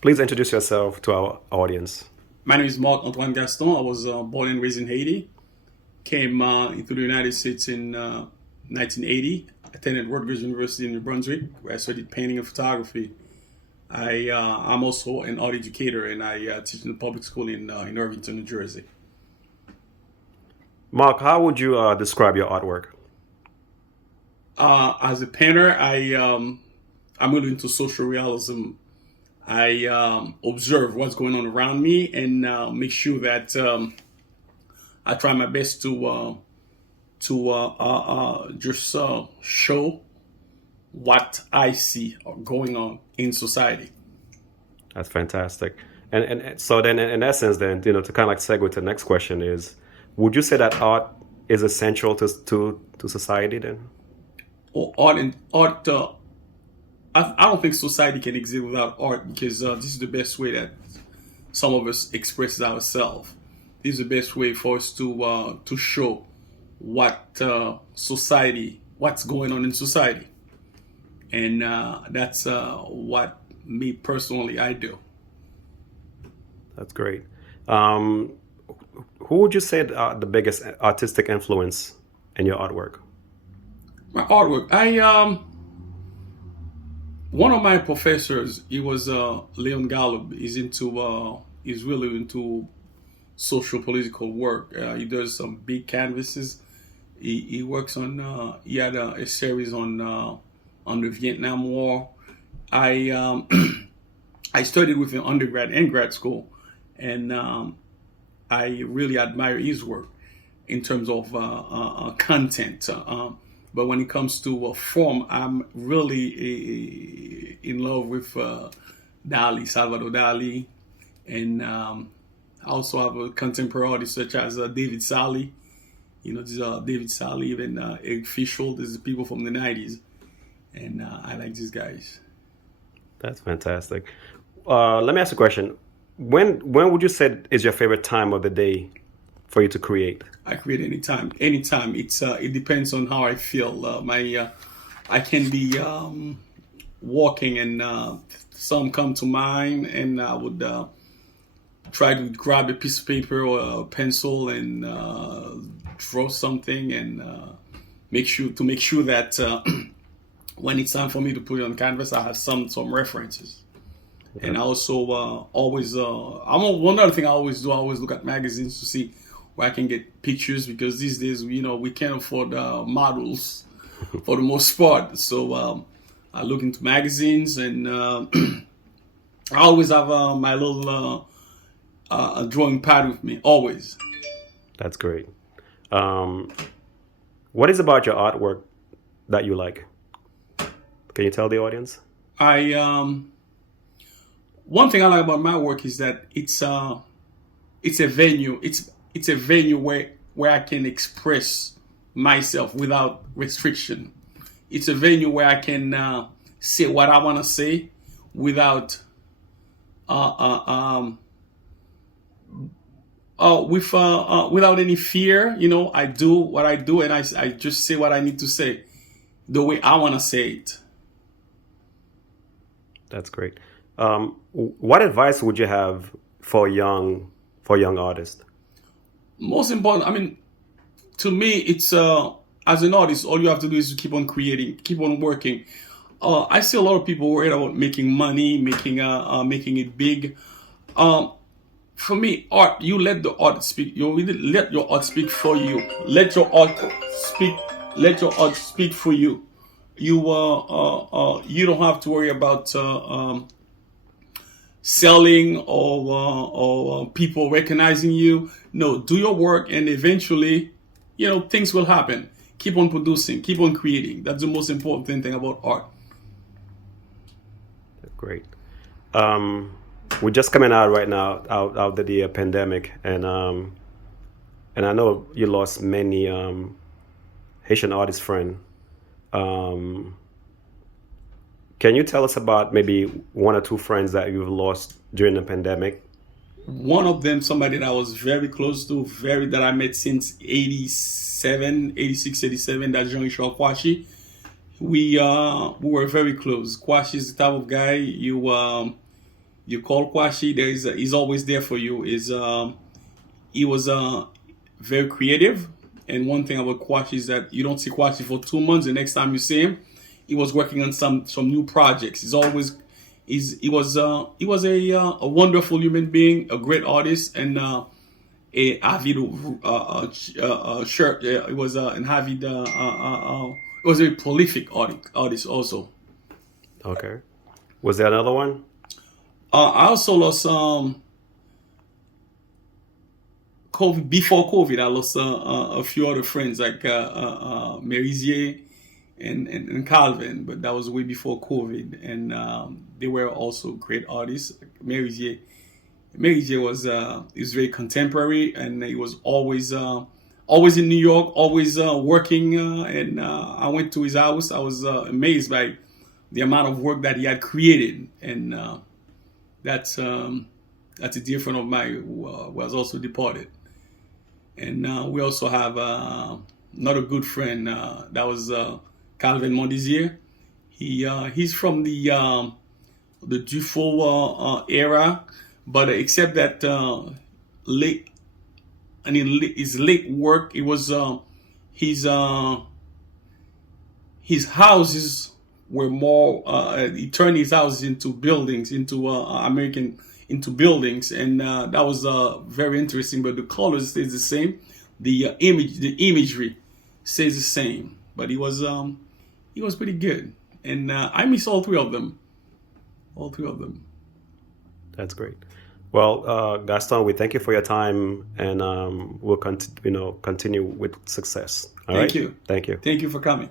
Please introduce yourself to our audience. My name is Marc Antoine Gaston. I was born and raised in Haiti. Came into the United States in 1980. Attended Rutgers University in New Brunswick, where I studied painting and photography. I'm also an art educator, and I teach in the public school in Irvington, New Jersey. Mark, how would you describe your artwork? As a painter, I'm really into social realism. I observe what's going on around me and make sure that I try my best to just show what I see going on in society. That's fantastic. And so then, in essence, then to kind of like segue to the next question is, would you say that art is essential to society? Then Or art and art. I don't think society can exist without art because this is the best way that some of us express ourselves. This is the best way for us to show what society, what's going on in society, and that's what me personally I do. that's great. Um, who would you say the biggest artistic influence in your artwork? My artwork. I One of my professors, he was Leon Gallup. He's really into social political work. He does some big canvases. He works on. He had a series on the Vietnam War. I I studied with him undergrad and grad school, and I really admire his work in terms of content. But when it comes to form, I'm really in love with Dali, Salvador Dali, and I also have a contemporary artists such as David Sally. These are David Sally, even Eric Fischel. These are people from the '90s, and I like these guys. That's fantastic. Let me ask you a question. When would you say is your favorite time of the day for you to create? I create anytime. Anytime. It depends on how I feel. My I can be walking and some come to mind, and I would try to grab a piece of paper or a pencil and draw something and make sure that when it's time for me to put it on canvas, I have some references. And I also always one other thing I always do. I always look at magazines to see where I can get pictures because these days we can't afford models for the most part. So I look into magazines and I always have my little drawing pad with me always. That's great. Um, what is about your artwork that you like? Can you tell the audience? I One thing I like about my work is that it's a venue. It's a venue where I can express myself without restriction. It's a venue where I can say what I want to say without uh, uh, um, without any fear. I do what I do, and I just say what I need to say the way I want to say it. That's great. What advice would you have for young artists? Most important, I mean, to me, it's as an artist, all you have to do is to keep on creating, keep on working. I see a lot of people worried about making money, making it big. Um, for me, art, you let the art speak. You really let your art speak for you. Let your art speak. Let your art speak for you. You don't have to worry about selling or people recognizing you. No, do your work, and eventually, things will happen. Keep on producing, keep on creating. That's the most important thing about art. Great. Um, we're just coming out right now out of the pandemic, and I know you lost many Haitian artist friend. Um, can you tell us about maybe one or two friends that you've lost during the pandemic? One of them, somebody that I was very close to, very that I met since 87, 86, 87. That's Jean-Michel Kwashi. We were very close. Kwashi is the type of guy You call Kwashi, he's always there for you. He was very creative, and one thing about Kwashi is that you don't see Kwashi for 2 months. The next time you see him, he was working on some new projects. He was a wonderful human being, a great artist, and a avid shirt. It was an avid. It was a prolific artist also. Okay. Was there another one? I also lost COVID before COVID. I lost a few other friends like Merisier and Calvin, but that was way before COVID, and they were also great artists. Merisier was very contemporary, and he was always in New York, always working. And I went to his house. I was amazed by the amount of work that he had created, and that's a dear friend of mine who was also deported. And we also have another good friend that was Calvin Mondesier. He's from the Dufault era, but except that late and in his late work, it was his his houses were more. He turned his houses into buildings, into American into buildings, and that was very interesting. But the colors stays the same, the imagery stays the same. But he was pretty good, and I miss all three of them. All three of them. That's great. Well, Gaston, we thank you for your time, and we'll continue with success. All right. Thank you. Thank you. Thank you for coming.